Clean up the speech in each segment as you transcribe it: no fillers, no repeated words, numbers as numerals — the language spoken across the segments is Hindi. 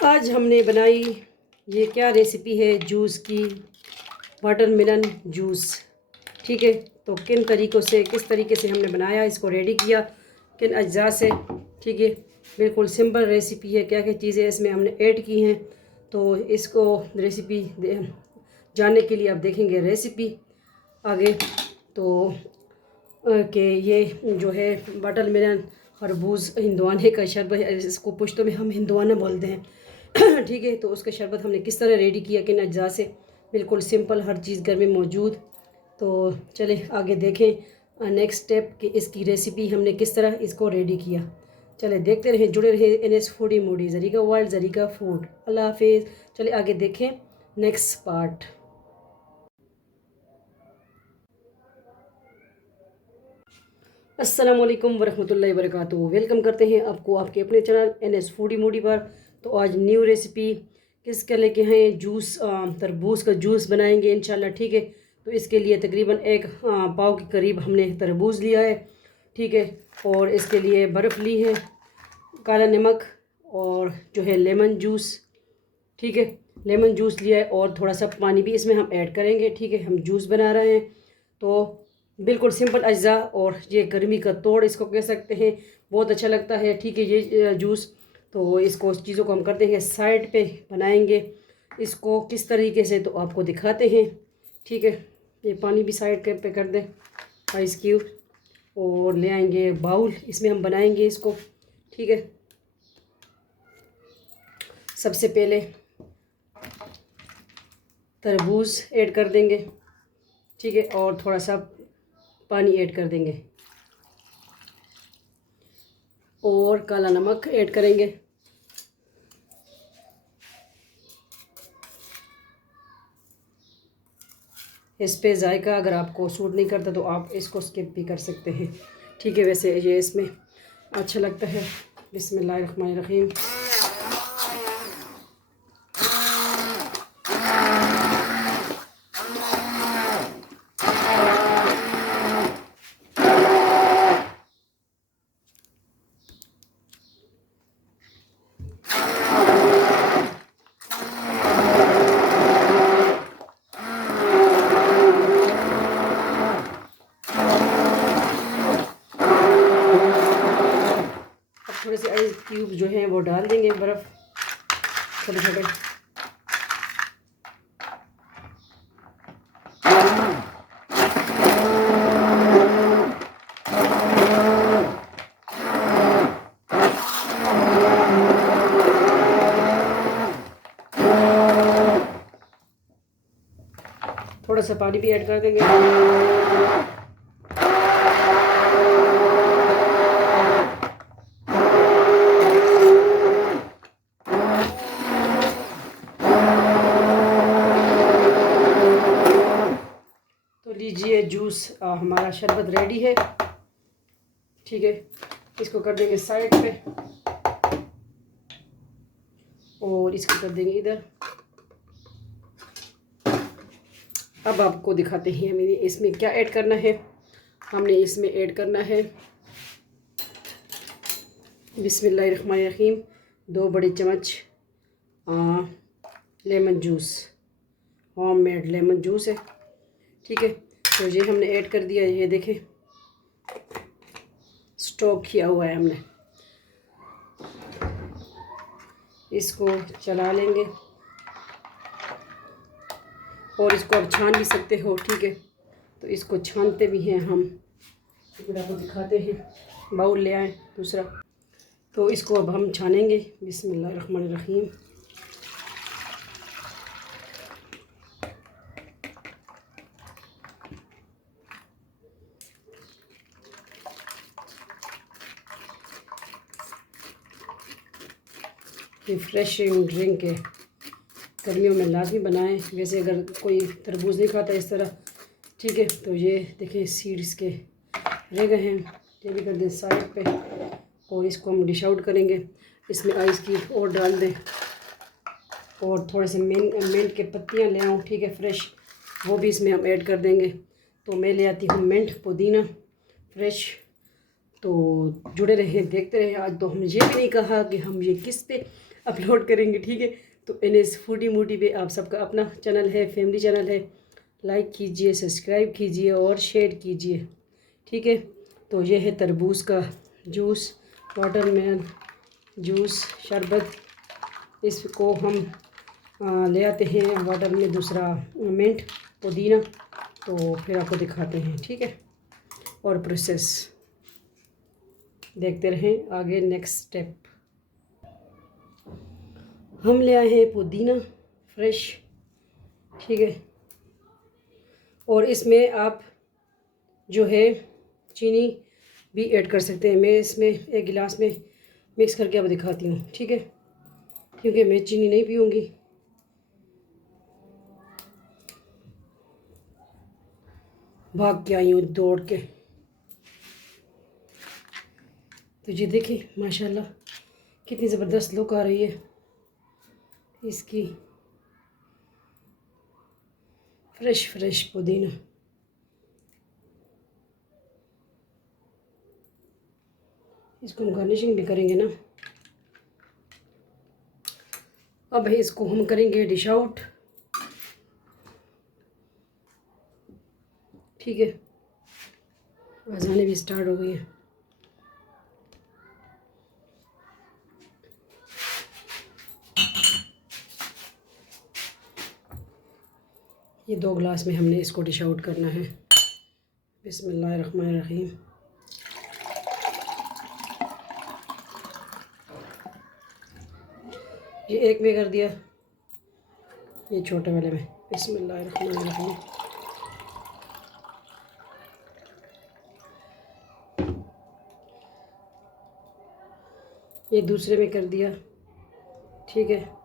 आज हमने बनाई, ये क्या रेसिपी है, जूस की, वाटरमेलन जूस। ठीक है, तो किन तरीक़ों से, किस तरीके से हमने बनाया, इसको रेडी किया, किन अज्जा से। ठीक है, बिल्कुल सिंपल रेसिपी है। क्या क्या चीज़ें इसमें हमने ऐड की हैं, तो इसको रेसिपी जानने के लिए आप देखेंगे रेसिपी आगे। तो कि ये जो है वाटरमेलन खरबूज हिंदुआने का शरबत, इसको पुश्तो में हम हिंदुआना बोलते हैं। ठीक है, तो उसका शरबत हमने किस तरह रेडी किया, किन अज्जा से, बिल्कुल सिंपल, हर चीज़ घर में मौजूद। तो चले आगे देखें नेक्स्ट स्टेप कि इसकी रेसिपी हमने किस तरह इसको रेडी किया। चले देखते रहें, जुड़े रहे NS foodie moody, Zarika world, Zarika food. अल्लाह हाफिज़। चले आगे देखें नेक्स्ट पार्ट। अस्सलामुअलैकुम वरहमतुल्लाहि वबरकातुहू। वेलकम करते हैं आपको आपके अपने चैनल NS फूडी मूडी पर। तो आज न्यू रेसिपी किसका लेके हैं, जूस, तरबूज का जूस बनाएंगे इंशाल्लाह। ठीक है, तो इसके लिए तकरीबन एक पाव के करीब हमने तरबूज लिया है। ठीक है, और इसके लिए बर्फ़ ली है, काला नमक और जो है लेमन जूस। ठीक है, लेमन जूस लिया है और थोड़ा सा पानी भी इसमें हम ऐड करेंगे। ठीक है, हम जूस बना रहे हैं, तो बिल्कुल सिंपल अज्जा, और ये गर्मी का तोड़ इसको कह सकते हैं, बहुत अच्छा लगता है। ठीक है, ये जूस, तो इसको चीज़ों को हम करते हैं साइड पे, बनाएंगे इसको किस तरीके से, तो आपको दिखाते हैं। ठीक है, ये पानी भी साइड पे कर दें, आइस क्यूब, और ले आएंगे बाउल, इसमें हम बनाएंगे इसको। ठीक है, सबसे पहले तरबूज ऐड कर देंगे। ठीक है, और थोड़ा सा पानी ऐड कर देंगे और काला नमक ऐड करेंगे। इस पे जायका अगर आपको सूट नहीं करता तो आप इसको स्किप भी कर सकते हैं। ठीक है, वैसे ये इसमें अच्छा लगता है। बिस्मिल्लाहिर्रहमानिर्रहीम। थोड़े से आइस क्यूब जो हैं वो डाल देंगे, बर्फ़ छोटे छोटे। थोड़ा सा पानी भी ऐड कर देंगे। तो लीजिए जूस, हमारा शरबत रेडी है। ठीक है, इसको कर देंगे साइड पे और इसको कर देंगे इधर। अब आपको दिखाते हैं हमें इसमें क्या ऐड करना है। हमने इसमें ऐड करना है बिस्मिल्लाहिर्रहमानिर्रहीम 2 बड़े चम्मच lemon juice, homemade lemon juice है। ठीक है, तो ये हमने ऐड कर दिया। ये देखें, स्टॉक किया हुआ है हमने, इसको चला लेंगे और इसको आप छान भी सकते हो। ठीक है, तो इसको छानते भी हैं हम, आपको दिखाते हैं। बाउल ले आए दूसरा, तो इसको अब हम छानेंगे। बिस्मिल्लाहिर्रहमानिर्रहीम। ये फ्रेश ड्रिंक है, गर्मियों में लाजमी बनाएं। वैसे अगर कोई तरबूज नहीं खाता इस तरह, ठीक है, तो ये देखें सीड्स के रह गए हैं, ये भी कर दें साइड पे, और इसको हम डिश आउट करेंगे। इसमें आइस की और डाल दें, और थोड़े से मिंट के पत्तियां ले आऊँ, ठीक है, फ्रेश, वो भी इसमें हम ऐड कर देंगे। तो मैं ले आती हूँ मिंट, पुदीना फ्रेश। तो जुड़े रहे, देखते रहे। आज तो हमने ये भी नहीं कहा कि हम ये किस पे अपलोड करेंगे, ठीक है। तो NS फूडी मूडी पे आप सबका अपना चैनल है, फैमिली चैनल है, लाइक कीजिए, सब्सक्राइब कीजिए और शेयर कीजिए, ठीक है। तो ये है तरबूज का जूस, वाटरमेलन जूस, शरबत। इसको हम ले आते हैं वाटर में, दूसरा मिंट, पुदीना, तो फिर आपको दिखाते हैं, ठीक है। और प्रोसेस देखते रहें आगे। नेक्स्ट स्टेप, हम ले आए हैं पुदीना फ्रेश, ठीक है। और इसमें आप जो है चीनी भी ऐड कर सकते हैं। मैं इसमें एक गिलास में मिक्स करके अब दिखाती हूँ, ठीक है, क्योंकि मैं चीनी नहीं पीऊँगी। भाग के आई हूँ दौड़ के। तो ये देखिए माशाल्लाह कितनी ज़बरदस्त लुक आ रही है इसकी, फ्रेश फ्रेश पुदीना। इसको हम गार्निशिंग भी करेंगे ना। अब इसको हम करेंगे डिश आउट, ठीक है। अज़ानें भी स्टार्ट हो गई हैं। ये 2 गिलास में हमने इसको डिश आउट करना है। बिस्मिल्लाहिर्रहमानिर्रहीम। ये एक में कर दिया, ये छोटे वाले में। बिस्मिल्लाहिर्रहमानिर्रहीम। ये दूसरे में कर दिया, ठीक है।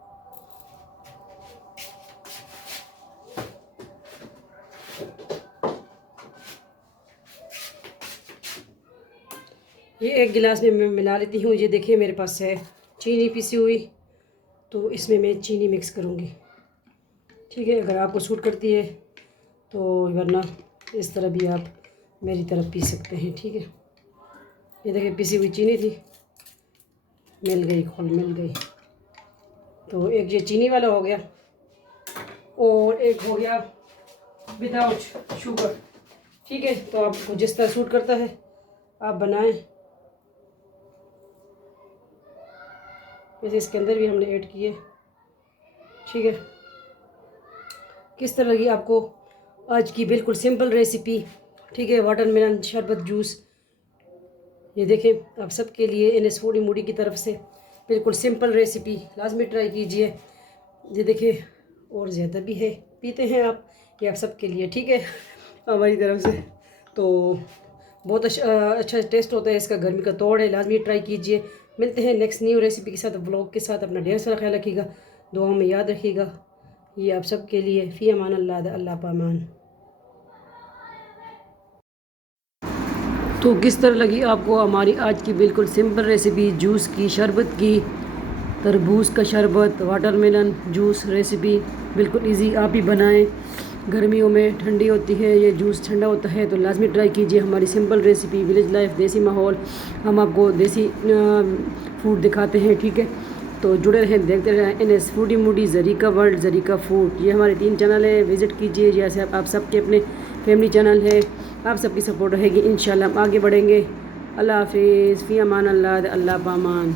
ये एक गिलास में मैं मिला लेती हूँ। ये देखिए मेरे पास है चीनी पिसी हुई, तो इसमें मैं चीनी मिक्स करूँगी, ठीक है। अगर आपको सूट करती है तो, वरना इस तरह भी आप मेरी तरफ पी सकते हैं, ठीक है। ये देखिए पिसी हुई चीनी थी, मिल गई, खोल मिल गई। तो एक ये चीनी वाला हो गया और एक हो गया विदाउट शुगर, ठीक है। तो आपको जिस तरह सूट करता है आप बनाएं। वैसे इसके अंदर भी हमने ऐड किए, ठीक है। किस तरह लगी आपको आज की बिल्कुल सिंपल रेसिपी, ठीक है। वाटरमेलन शरबत जूस, ये देखें आप सबके लिए NS फूडी मूडी की तरफ से बिल्कुल सिंपल रेसिपी, लाजमी ट्राई कीजिए। ये देखिए और ज़्यादा भी है, पीते हैं आप, ये आप सबके लिए, ठीक है, हमारी तरफ से। तो बहुत अच्छा टेस्ट होता है इसका, गर्मी का तोड़ है, लाजमी ट्राई कीजिए। मिलते हैं नेक्स्ट न्यू रेसिपी के साथ, व्लॉग के साथ। अपना ढेर सारा ख्याल रखिएगा, दुआओं में याद रखिएगा। ये आप सबके लिए फ़ी अमान अल्लाह, अल्लाह पामान। तो किस तरह लगी आपको हमारी आज की बिल्कुल सिंपल रेसिपी जूस की, शरबत की, तरबूज का शरबत, वाटरमेलन जूस रेसिपी। बिल्कुल इजी, आप ही बनाएं। गर्मियों में ठंडी होती है, ये जूस ठंडा होता है, तो लाजमी ट्राई कीजिए हमारी सिंपल रेसिपी, विलेज लाइफ, देसी माहौल। हम आपको देसी फूड दिखाते हैं, ठीक है। तो जुड़े रहें, देखते रहें NS foodie moody, Zarika world, Zarika food. ये हमारे 3 चैनल है, विज़िट कीजिए। जैसे आप सबके अपने फैमिली चैनल है, आप सबकी सपोर्ट रहेगी, इंशाल्लाह हम आगे बढ़ेंगे। अल्लाह हाफिज़, फ़ी अमान अल्लाह, अल्लाह पामान।